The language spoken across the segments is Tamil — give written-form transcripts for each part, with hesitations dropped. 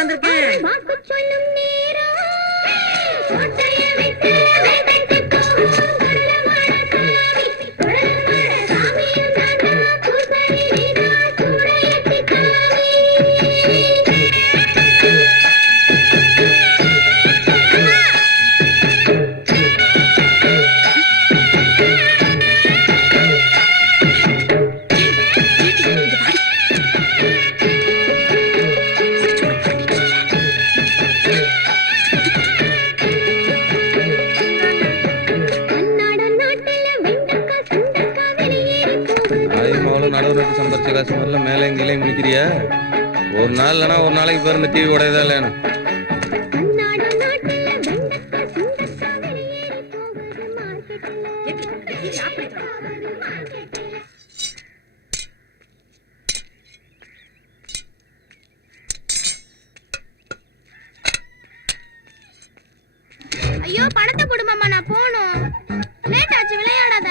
உட்கார்ந்திருக்கேன். மேலே எங்கேயே முடிக்கிறியா? ஒரு நாள் இல்லைனா ஒரு நாளைக்கு பேர் இந்த டிவி உடையதா இல்லையா? ஐயோ பணத்தை கொடு மாமா, நான் போகணும். லேட் ஆச்சு, விளையாடாத.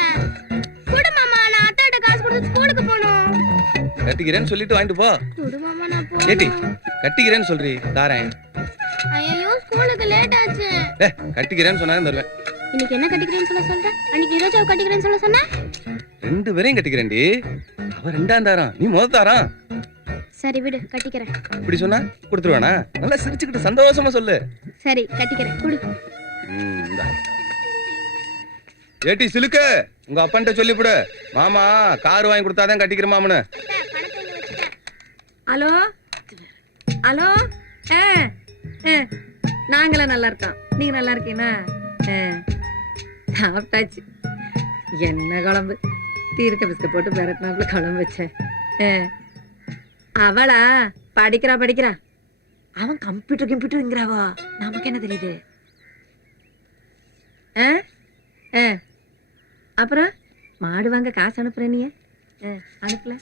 கொடு மாமா, நான் அத்தாட்ட காசு கொடுத்து ஸ்கூலுக்கு போகணும். கட்டிக்கிறேன்னு சொல்லிட்டு வாங்கிட்டு போ. கொடு மாமா, நான் கேட்டி போகணும். கட்டிக்கிறேன்னு சொல்றீ தாரேன். ஐயோ ஸ்கூலுக்கு லேட் ஆச்சு. கட்டிக்கிறேன்னு சொன்னா தருவேன். இன்னைக்கு என்ன கட்டிக்கிறேன்னு சொல்றேன்? அன்னைக்கு நிரோஜாவை கட்டிக்கிறேன்னு சொன்ன. ரெண்டு பேரையும் கட்டிக்கிறேன்டி. அவ ரெண்டாம் தாரம், நீ முதல் தாரம். சரி விடு, கட்டிக்கிறேன். இப்படி சொன்னா கொடுத்துருவானா? நல்லா சிரிச்சுக்கிட்டு சந்தோஷமா சொல்லு. சரி கட்டிக்கிறேன், கொடு. ஏட்டி சிலுக்கு, உங்க அப்பன்ட்ட சொல்லிவிடு, மாமா கார் வாங்கி கொடுத்தாதான் கட்டிக்கிற மாமனு. ஹலோ ஹலோ, நாங்களாம் நல்லா இருக்கோம். நீங்க நல்லா இருக்கீங்களா? சாப்பிட்டாச்சு. என்ன குழம்பு? தீர்க்க பிஸ்க போட்டு பெரட்டினாப்புல குழம்பு வச்சேன். அவளா படிக்கிறா. அவன் கம்ப்யூட்டருங்கிறாவா? நமக்கு என்ன தெரியுது? அப்புறம் மாடு வாங்க காசு அனுப்புற நீ அனுப்பல?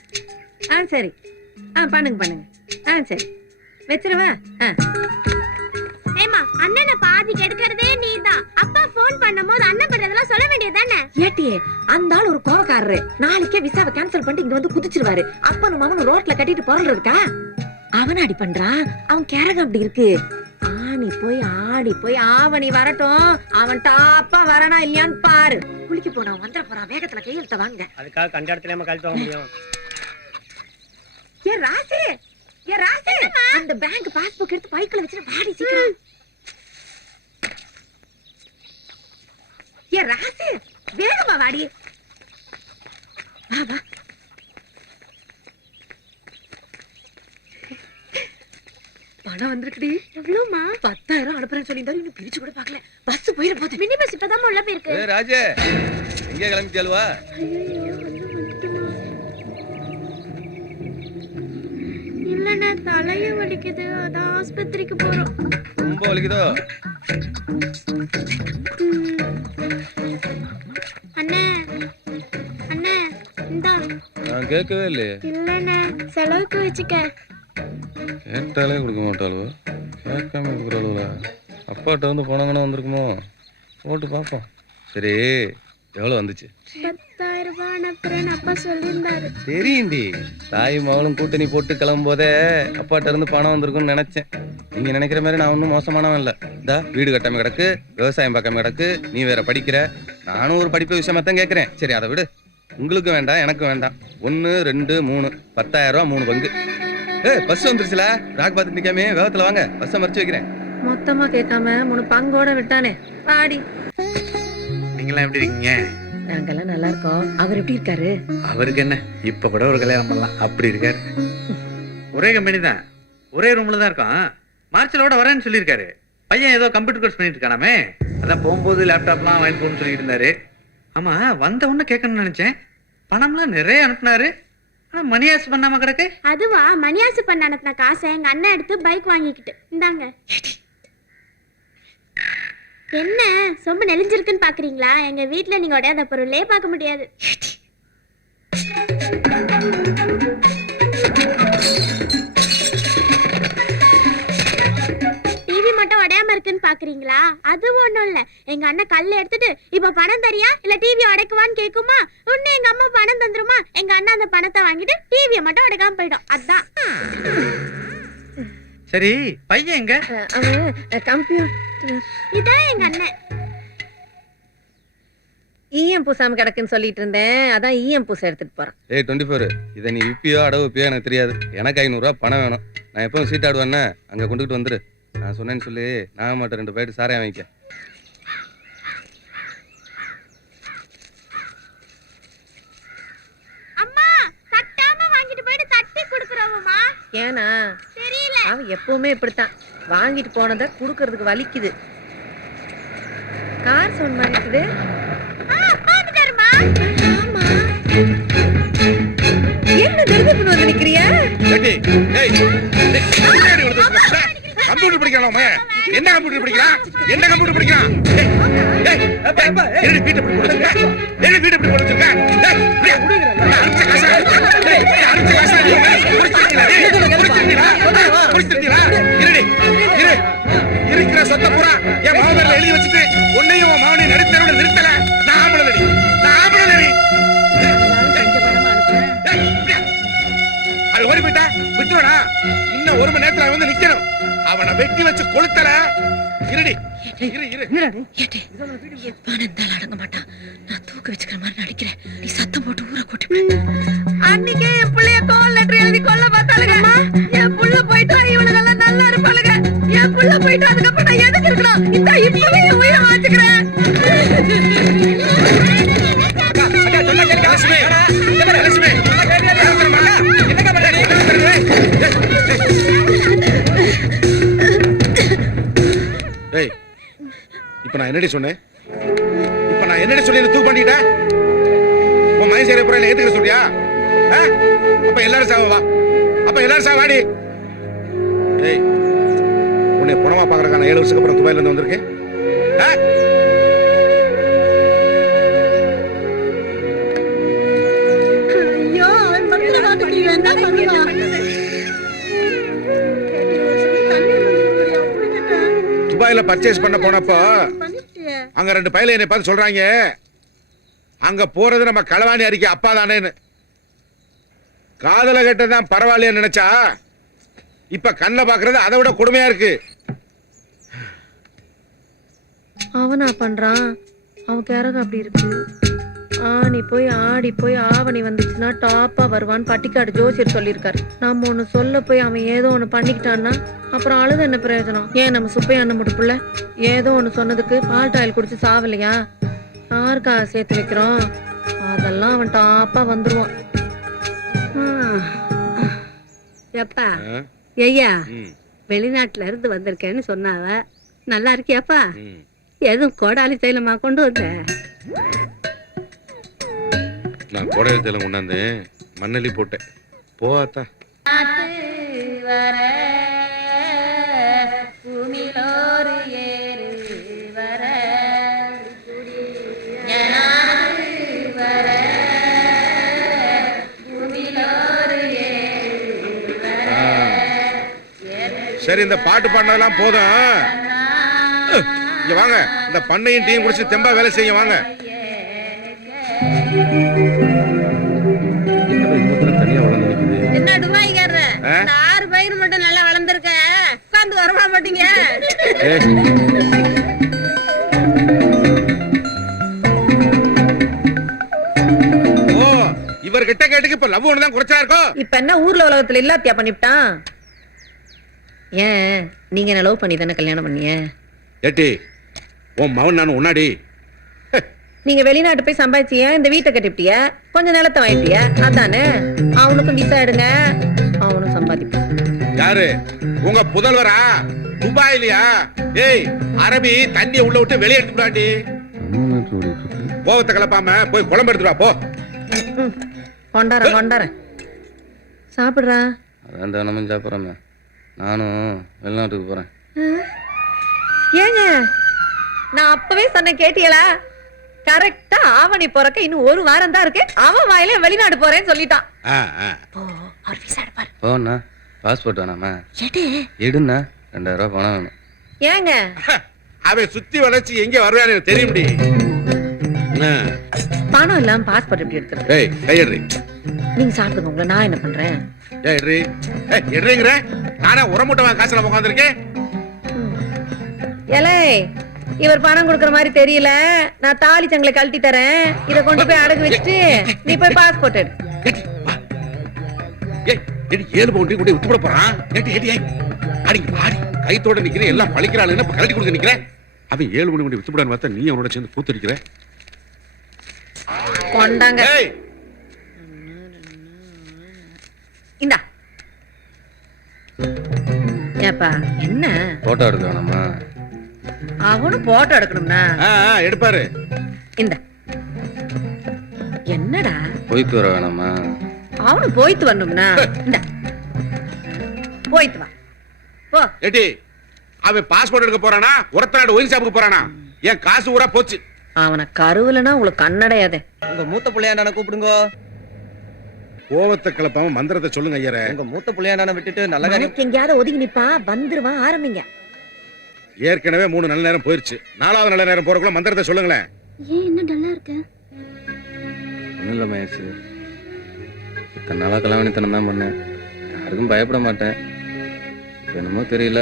சரி, பண்ணுங்க. சரி வச்சிருவா. ஏமா, அண்ணனை பாதி கெடுக்கிறதே நீதான். அப்பா போன் பண்ணும்போது அண்ணன் பண்றதெல்லாம் சொல்ல வேண்டியதுதானே? ஏட்டியே, அந்த ஆள் ஒரு கோவக்காரரு. நாளைக்கே விசாவை கேன்சல் பண்ணிட்டு இங்க வந்து குதிச்சிருவாரு. அப்பனும் மாமனும் ரோட்ல கட்டிட்டு பொருள்றதுக்கா? அவன் அடி பண்றான். அவன் கேரகம் அப்படி இருக்கு. ஆடி போய் ஆவணி வரட்டும். அவன் டாப்பா வரானா இல்லையான்னு பாரு. குளிக்க போனவன் வந்துட போறான். வேகத்துல கையெழுத்த வாங்க. அதுக்காக கண்டாடத்துல நம்ம கழித்து வாங்க முடியும். ஏ ராசே, அந்த பேங்க் பாஸ்புக் எடுத்து பைக்குல வச்சுட்டு வாடி சீக்கிரம். ஏ ராசே, வேகமா வாடி. வா. பணம் வந்திருக்குடி. எவ்வளவுமா? 10,000 அனுப்புறேன்னு சொல்லியிருந்தாரு. இன்னும் பிரிச்சு கூட பார்க்கல. பஸ் போயிட போகுது. மினி பஸ் இப்பதான் உள்ள போயிருக்கு. ராஜே, எங்க கிளம்பிட்டியாலுவா? இல்லண்ணா, தலைய வலிக்குது, அதான் ஆஸ்பத்திரிக்கு போறோம். ரொம்ப வலிக்குதோ? அண்ணே இந்தா. நான் கேட்கவே இல்லையே. இல்லண்ணே, செலவுக்கு வச்சுக்க. கேட்டாலே கொடுக்க மாட்டாளுவோ, கேட்காம கொடுக்குறாளுவா? அப்பாட்ட வந்து போனாங்கன்னா வந்திருக்குமோ? போட்டு பார்ப்போம். சரி, எவ்வளோ வந்துச்சு? 10,000 ரூபாய் அனுப்புறேன்னு அப்பா சொல்லியிருந்தாரு. தெரியுண்டி, தாய் மகளும் கூட்டணி போட்டு கிளம்பும் போதே அப்பாட்ட இருந்து பணம் வந்திருக்குன்னு நினைச்சேன். நீங்க நினைக்கிற மாதிரி நான் ஒன்றும் மோசமானவன் இல்லை. இந்த வீடு கட்டாம கிடக்கு, விவசாயம் பார்க்காம கிடக்கு, நீ வேற படிக்கிற. நானும் ஒரு படிப்பு விஷயமா தான் கேட்குறேன். சரி அதை விடு, உங்களுக்கு வேண்டாம் எனக்கு வேண்டாம். 1 2 3 10,000 ரூபா 3 பங்கு. பஸ் வந்துருச்சுல, ராக் பார்த்துட்டு நிக்காமே வேகத்துல வாங்க, பஸ்ஸை மறைச்சு வைக்கிறேன். மொத்தமா கேட்காம 3 பங்கோட விட்டானே பாடி. நீங்களாம் எப்படி இருக்கீங்க? நாங்கெல்லாம் நல்லா இருக்கோம். அவர் எப்படி இருக்காரு? அவருக்கு என்ன, இப்ப கூட ஒரு கல்யாணம் பண்ணலாம் அப்படி இருக்காரு. ஒரே கம்பெனி தான், ஒரே ரூம்ல தான் இருக்கோம். மார்ச்லோட வரேன்னு சொல்லியிருக்காரு. பையன் ஏதோ கம்ப்யூட்டர் கோர்ஸ் பண்ணிட்டு இருக்கானாமே, அதான் போகும்போது லேப்டாப்லாம் வாங்கி போகணும்னு சொல்லிட்டு இருந்தாரு. ஆமா, வந்த உடனே கேட்கணும்னு நினைச்சேன். பணம்லாம் நிறைய அனுப்புனாரு, ஆனா மணியாசு பண்ணாம கிடக்கு. அதுவா, மணியாசு பண்ண அனுப்பின காசை எங்க அண்ணன் எடுத்து பைக் வாங்கிக்கிட்டு இந்தாங்க. என்ன சொம்ப நெளிஞ்சிருக்குன்னு பாக்குறீங்களா? எங்க வீட்டுல நீங்க உடையாத பொருளே பார்க்க முடியாது. டிவி மட்டும் உடையாம இருக்குன்னு பாக்குறீங்களா? அது ஒண்ணும் இல்ல. எங்க அண்ணன் கல்ல எடுத்துட்டு இப்ப பணம் தரியா இல்ல டிவி உடைக்குவான்னு கேக்குமா? உன்ன எங்க அம்மா பணம் தந்துருமா? எங்க அண்ணன் அந்த பணத்தை வாங்கிட்டு டிவியை மட்டும் உடைக்காம போயிடும். அதான் சரி பையன் எங்க? அவன் கம்ப்யூட்டர் இதான் எங்க அண்ணன். ஈயம் பூசாம கிடக்குன்னு சொல்லிட்டு இருந்தேன், அதான் ஈயம் பூசை எடுத்துட்டு போறான். ஏய் 24 இதை நீ விப்பியோ அடவு விப்பியோ எனக்கு தெரியாது. எனக்கு 500 ரூபா பணம் வேணும். நான் எப்பவும் சீட் ஆடுவேன்னா அங்க கொண்டுகிட்டு வந்துரு. நான் சொன்னேன்னு சொல்லி நான் மட்டும் 2 பாக்கெட் சாரையா வாங்கிக்க. அம்மா தட்டாம வாங்கிட்டு போயிட்டு தட்டி குடுக்குறவமா? ஏன்னா தெரியல. அவன் எப்பவுமே இப்படித்தான், வாங்கிட்டு போனதை குடுக்கறதுக்கு வலிக்குது. கார் சவுண்ட் மாதிரி இருக்குது. அப்பா வந்துட்டாருமா. ஆமா, என்ன திருப்பி வந்து நிக்கிறியா? ஏட்டி ஏய் கம்ப்யூட்டர் படிக்கலாம் மகன். என்ன கம்ப்யூட்டர் படிக்கிறான்? என்ன கம்ப்யூட்டர் படிக்கிறான்? ஏய் ஏய் அப்பா அப்பா ஏய் வீட்டை போய் போடுங்க. ஏய் வீட்டை போய் போடுங்க. ஏய் அடிச்ச காசா. ஏய் அடிச்ச காசா. புடிச்சிட்டீங்களா? இருடி இரு. இருக்கிற சொத்தை பூரா என் மாவனர்ல எழுதி வச்சிட்டு உன்னையும் உன் மாவனையும் நடுத்தரோட நிறுத்தல. நான் ஆம்பளடி. அது ஓடி போயிட்டா விட்டுறா. இன்னும் 1 மணி நேரத்துல வந்து நிக்கணும். அவனை வெட்டி வச்சு கொளுத்தல. இருடி இரு இரு. அடங்க மாட்டான். நான் தூக்க வச்சுக்கிற மாதிரி நடிக்கிறேன். நீ சத்தம் போட்டு ஊரை கூட்டி. அன்னைக்கே என் பிள்ளைய கால் லெட்டர் எழுதி கொல்ல பார்த்தாளுங்க. என் புள்ள போயிட்டா இவனுங்க எல்லாம் நல்லா இருப்பாளுங்க. என் புள்ள போயிட்டா அதுக்கப்புறம் நான் எதுக்கு இருக்கணும்? இந்த இப்பவே என் உயிரை வாங்கிக்கிறேன். இப்ப நான் என்னடி சொன்னேன்? இப்ப நான் என்னடி சொல்லி தூக்கு பண்ணிட்டேன்? உன் மகன் சேர புறையில ஏத்துக்க சொல்றியா? அப்ப எல்லாரும் சாவா. அப்ப எல்லாரும் சாவாடி. ஏய் உன்னை பணமா பாக்குறதுக்கான 7 வருஷத்துக்கு அப்புறம் துபாயில இருந்து வந்திருக்கேன். ஐயோ, அவன் பண்ற மாதிரி என்ன பண்ணுவான்? துபாயில பர்ச்சேஸ் பண்ண போனப்போ அங்க 2 பையல என்னை பார்த்து சொல்றாங்க, அங்க போறது நம்ம களவாணி அறிக்கை அப்பா தானேன்னு. காதல கட்டதான் பரவாயில்லைன்னு நினைச்சா இப்ப கண்ண பாக்குறது அதை விட கொடுமையா இருக்கு. அவனா பண்றான், அவன் கேரகம் அப்படி இருக்கு. ஆணி போய் ஆடி போய் ஆவணி வந்துச்சுன்னா டாப்பா வருவான்னு பட்டிக்காடு ஜோசியர் சொல்லியிருக்காரு. நம்ம ஒண்ணு சொல்ல போய் அவன் ஏதோ ஒண்ணு பண்ணிக்கிட்டான்னா அப்புறம் அழுது என்ன பிரயோஜனம்? ஏன் நம்ம சுப்பையா அண்ணன் முட்டுப்புள்ள ஏதோ ஒண்ணு சொன்னதுக்கு பால் டாயில் குடிச்சு சாவலையா? யாருக்காக சேர்த்து வைக்கிறோம்? அதெல்லாம் அவன் டாப்பா வந்துருவான். எப்பா ஐயா வெளிநாட்டுல இருந்து வந்திருக்கேன்னு சொன்னாவ. நல்லா இருக்கியாப்பா? எதுவும் கோடாலி தைலமா கொண்டு வந்த? நான் கோடையில் தைலம் கொண்டாந்தேன், மண்ணலி போட்டேன். போத்தா சரி, இந்த பாட்டு பாடினதெல்லாம் போதும். இங்க வாங்க, இந்த பண்ணையும் டீயும் குடிச்சு தெம்பா வேலை செய்ய வாங்க. தனியா வளர்ந்து நிக்குது. என்ன டுபாய்க்காரரு, இந்த 6 பயிர் மட்டும் நல்லா வளர்ந்துருக்க, உட்கார்ந்து வரவா மாட்டீங்க? ஓ, இவர்கிட்ட கேட்டுக்கு இப்ப லவ் ஒண்ணுதான் குறைச்சா இருக்கும். இப்ப என்ன ஊர்ல உலகத்துல இல்லாத்தியா பண்ணிவிட்டான்? ஏன் நீங்க என்ன லவ் பண்ணி தானே கல்யாணம் பண்ணிய? ஏட்டி உன் மகன் நான் உன்னாடி. நீங்க வெளிநாட்டு போய் சம்பாதிச்சிய, இந்த வீட்டை கட்டிப்பிட்டிய, கொஞ்சம் நிலத்தை வாங்கிட்டிய, அதானே? அவனுக்கும் விசா எடுங்க, அவனும் சம்பாதிப்பான். யாரு உங்க புதல்வரா? துபாயிலியா? ஏய் அரபி தண்ணியை உள்ள விட்டு வெளியே எடுத்துடாண்டி. கோவத்தை கலப்பாம போய் குழம்பு எடுத்துட்டு வா போ. கொண்டாரன் சாப்பிடுறா. அதான் தினமும் சாப்பிட்றேன். நானும் வெளிநாட்டுக்கு போறேன். ஏங்க நான் அப்பவே சொன்ன கேட்டியலா? கரெக்டா ஆவணி போறக்க இன்னும் 1 வாரம் தான் இருக்கு. அவன் வாயில வெளிநாடு போறேன்னு சொல்லிட்டான். போ, அவர் விசா எடுப்பாரு. போண்ணா, பாஸ்போர்ட் வேணாமா? எடுண்ணா, 2000 ரூபாய் பணம் வேணும். ஏங்க அவன் சுத்தி வளைச்சு எங்க வருவான்னு தெரியும். பணம் இல்லாம பாஸ்போர்ட் எப்படி எடுக்கிறது? ஏய் கையெடு. நீங்க சாப்பிடுங்க, உங்களை நான் என்ன பண்றேன்? எடுறீங்கிற நானே உரமுட்டவன் காசுல உட்காந்துருக்கேன். ஏலே, இவர் பணம் கொடுக்கற மாதிரி தெரியல. நான் தாலி சங்கில கழட்டி தரேன். இத கொண்டு போய் அடகு வச்சுட்டு நீ போய் பாஸ்போர்ட் எடு. ஏழு பவுண்டி கொண்டு விட்டு போட போறான். அடி கைத்தோட நிக்கிறேன், எல்லாம் பழிக்கிறாள். கழட்டி கொடுக்க நிக்கிறேன். அவன் 7 மணி கொண்டு விட்டுப்படான்னு பார்த்தா நீ அவனோட சேர்ந்து கூத்திருக்கிற. கொண்டாங்க. இந்தா. ஏப்பா என்ன போட்டோ எடுக்க வேணாமா? அவனும் போட்டோ எடுக்கணும்னா எடுப்பாரு. இந்த என்னடா போயிட்டு வர வேணாமா? அவனும் போயிட்டு வரணும்னா இந்த போயிட்டு வா போ. ஏட்டி அவன் பாஸ்போர்ட் எடுக்க போறானா, ஒருத்தநாடு ஒயின் ஷாப்புக்கு போறானா? என் காசு ஊரா போச்சு. அவனை கருவிலனா உங்களுக்கு கண்ணடையாதே. உங்க மூத்த புள்ளையாண்டான கூப்பிடுங்க. கோவத்தை கிளப்பாம மந்திரத்தை சொல்லுங்க ஐயரே. உங்க மூத்த புள்ளையாண்டான விட்டுட்டு நல்ல காரியம். எனக்கு எங்கேயாவது ஒதுங்கி நிப்பா, வந்துருவான். ஆரம்பிங்க. ஏற்கனவே 3 நல்ல நேரம் போயிருச்சு. 4வது நல்ல நேரம் போறக்குள்ள மந்திரத்தை சொல்லுங்களேன். ஏன் என்ன டல்லா இருக்க? ஒன்றும் இல்லை மகேஷ், இத்தனை நாளாக கல்யாணத்தனம் தான் பண்ணேன். யாருக்கும் பயப்பட மாட்டேன். என்னமோ தெரியல,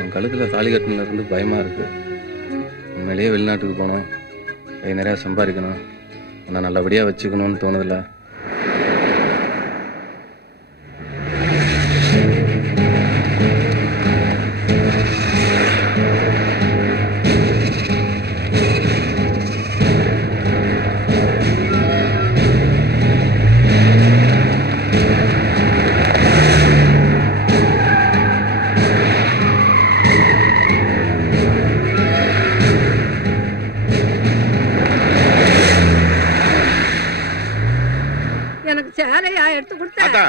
என் கழுத்தில் தாலி கட்டினதுல இருந்து பயமாக இருக்கு. உண்மையிலேயே வெளிநாட்டுக்கு போகணும், கை நிறையா சம்பாதிக்கணும், நான் நல்லபடியாக வச்சுக்கணும்னு தோணுதில்ல. எனக்கு சேலையா எடுத்து கொடுத்தா அத்தா,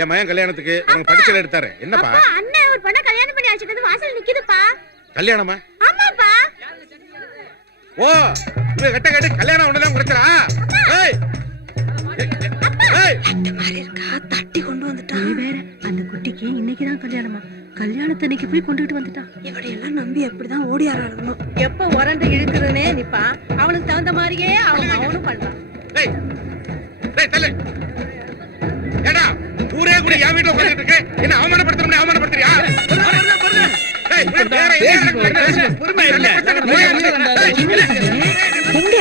என் மகன் கல்யாணத்துக்கு உனக்கு படிச்சல எடுத்தாரு. என்னப்பா? அப்பா, அண்ணன் ஒரு பொண்ணை கல்யாணம் பண்ணி அழைச்சிட்டு வந்து வாசல் நிக்குதுப்பா. கல்யாணமா? ஆமாப்பா. ஓ, இவன் கட்ட கட்டு கல்யாணம் ஒண்ணுதான் குறைச்சரா? ஏய் ஏய், தட்டி கொண்டு வந்துட்டான். நீ வேற அந்த குட்டிக்கு இன்னைக்குதான் கல்யாணமா? கல்யாணத்தன்னைக்கு போய் கொண்டுகிட்டு வந்துட்டான். இவடையெல்லாம் நம்பி அப்படிதான் ஓடி ஆறாங்க. எப்ப உரண்டு இழுக்குதுன்னே நிப்பா. அவனுக்கு தகுந்த மாதிரியே அவனும் பண்றான். ஏய் ஏய் தள்ளு. ஏடா ஊரே கூட என் வீட்டுல உட்கார்ந்துட்டு இருக்கு. என்ன அவமானப்படுத்தணும்னு அவமானப்படுத்துறியா? ஏய் வேற எங்க பொறுமை இல்ல. எங்க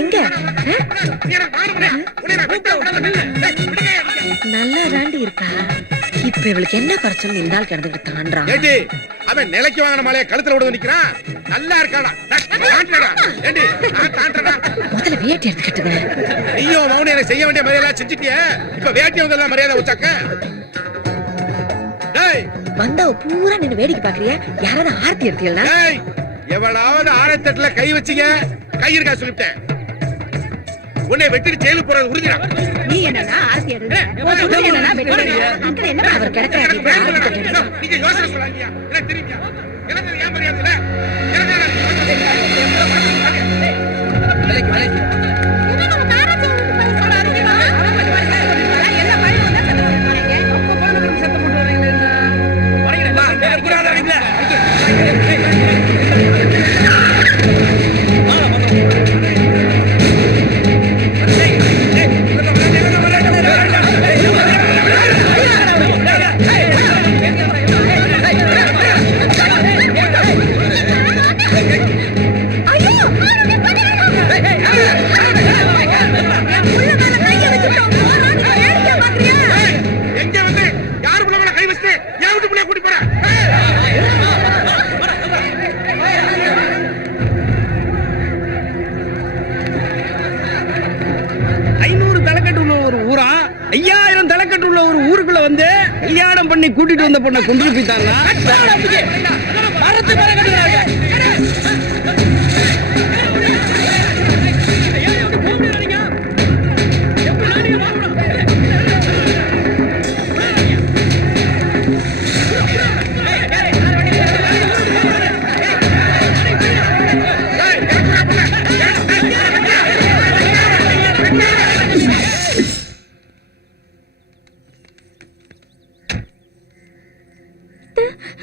எங்க நல்லா தாண்டி இருக்கா. இப்ப இவளுக்கு என்ன குறைச்சல்? இந்த ஆள் கிடந்துட்டு தாண்டான். ஏடி அவன் நிலைக்கு வாங்கின மாலைய கழுத்துல விட நிக்கிறான். நல்லா இருக்காடா. தாண்டடா. ஏடி நான் தாண்டடா. முதல்ல வேட்டி எடுத்துக்கிட்டுங்க. ஐயோ மௌனி, எனக்கு செய்ய வேண்டிய மரியாதை செஞ்சிட்டியே. இப்ப வேட்டி வந்தெல்லாம் மரியாதை வச்சாக்க. டேய் வந்தவ பூரா நின்னு வேடிக்கை பாக்குறியா? யாராவது ஆர்த்தி எடுத்தீங்களா? டேய் எவளாவது ஆரத்தட்டுல கை வச்சீங்க, கை இருக்கா சொல்லிட்டேன். உன்னை வெட்டிட்டு ஜெயிலுக்கு போறது உறுதிடா. நீ என்னன்னா ஆர்த்தி எடுங்க, என்னன்னா வெட்டுறீங்க. என்ன அவர் கிடக்குறாரு. நீங்க யோசனை சொல்லாதீங்க. எனக்கு தெரியுங்க. எனக்கு ஏன் மரியாதை இல்ல? என்ன நம்ம தாராச்சி வீட்டுக்கு போய் சொல்லாதீங்க. என்ன பையன் வந்தா சத்தம் போட்டு வரீங்க? அப்ப போனதுக்கு சத்தம் போட்டு வரீங்க. எங்க வந்து யாரு புள்ள மேல கை வச்சுட்டு என் வீட்டு புள்ளைய கூட்டி போற? 500 தலைக்கட்டு உள்ள ஒரு ஊரா 5000 தலைக்கட்டு உள்ள ஒரு ஊருக்குள்ள வந்து கல்யாணம் பண்ணி கூட்டிட்டு வந்த பொண்ணை கொண்டு போயிட்டாங்க.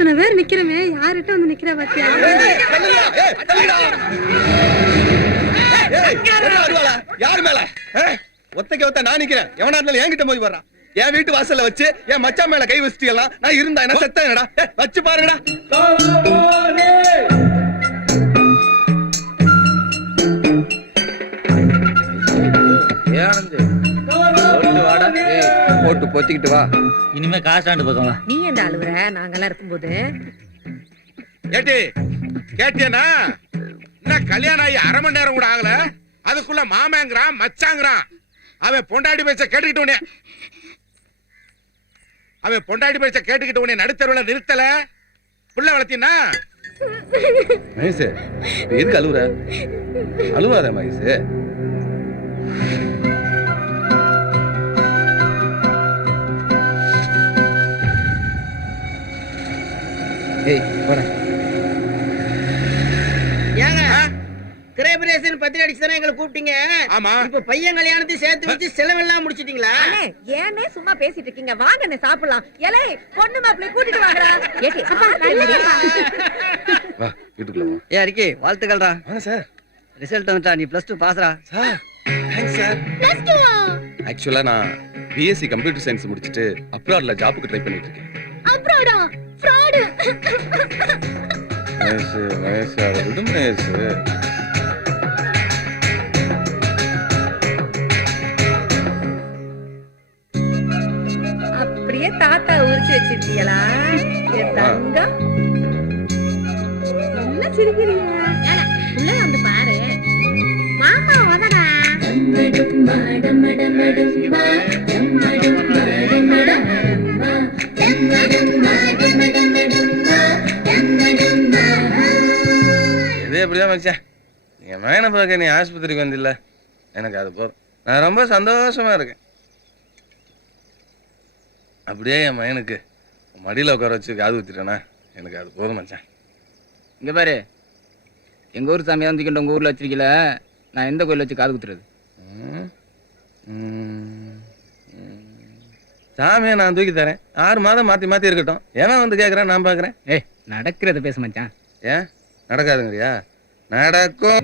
நான் வேற நிக்கிறமே, யார்கிட்ட வந்து நிக்கிற பாத்தியா? யாரு மேல? ஒத்தைக்கு ஒத்த நான் நிக்கிறேன். எவனா இருந்தாலும் என்கிட்ட போய் வர்றான். என் வீட்டு வாசல்ல வச்சு என் மச்சான் மேல கை வச்சுட்டீங்களா? நான் இருந்தா என்ன செத்தா என்னடா? வச்சு பாருங்கடா. போட்டு பொத்திக்கிட்டு வா. இனிமே காசாண்டு பக்கம் நீ எந்த அழுவுற? நாங்கெல்லாம் இருக்கும்போது ஏட்டி கேட்டியனா? என்ன கல்யாணம் ஆகி அரை மணி நேரம் கூட ஆகல, அதுக்குள்ள மாமங்கிறான் மச்சாங்கிறான். அவன் பொண்டாடி பேச்ச கேட்டுக்கிட்டு உடனே நடுத்தருவுல நிறுத்தல. புள்ள வளர்த்தீன்னா மகேஷ், எதுக்கு அழுவுற? அழுவாத மகேஷ். ஏய் போடா. ஏங்க கிரேபரேஷன் பத்திரி அடிச்சு தானே எங்களை கூப்பிட்டீங்க. ஆமா. இப்ப பையன் கல்யாணத்தையும் சேர்த்து வச்சு செலவெல்லாம் முடிச்சிட்டீங்களா? அண்ணே, ஏனே சும்மா பேசிட்டு இருக்கீங்க? வாங்கண்ணே சாப்பிடலாம். ஏலே, பொண்ணு மாப்பிள்ளை கூட்டிட்டு வாங்கடா. ஏடி, வா வீட்டுக்குள்ள வா. ஏ அரிக்கே வாழ்த்துக்கள்டா. வாங்க சார். ரிசல்ட் வந்துட்டா, நீ +2 பாஸ்ரா. Sir thanks sir. ஆக்சுவலா நான் பிஎஸ்சி கம்ப்யூட்டர் சயின்ஸ் முடிச்சிட்டு அப்ராட்ல ஜாபுக்கு ட்ரை பண்ணிட்டு இருக்கேன். அப்புறம்டா ஃப்ராட். மகேஷ் அதை விடு மகேஷ். அப்படியே தாத்தா உரிச்சு வச்சிருக்கீங்களா? என் தங்கம். என்ன சிரிக்கிறீங்க? உள்ள வந்து பாரு. மாமா வந்தடா. இது எப்படியா மச்சான், நீங்க மேனை பார்க்க நீ ஆஸ்பத்திரிக்கு வந்தில்ல, எனக்கு அது போதும். நான் ரொம்ப சந்தோஷமா இருக்கேன். அப்படியே என் மகனுக்கு மடியில் உட்கார வச்சு காது ஊத்திட்டேனா, எனக்கு அது போதும் மச்சான். இங்க பாரு, எங்க ஊர் சாமியா வந்து உங்க ஊர்ல வச்சிருக்கல, நான் எந்த கோயில வச்சு காது குத்துறது? ம், சாமியை நான் தூக்கி தரேன். 6 மாதம் மாத்தி மாத்தி இருக்கட்டும். ஏன் வந்து கேட்குறேன், நான் பார்க்குறேன். ஏய் நடக்கிறத பேச மச்சான். ஏன் நடக்காதுங்கறியா? நடக்கும்.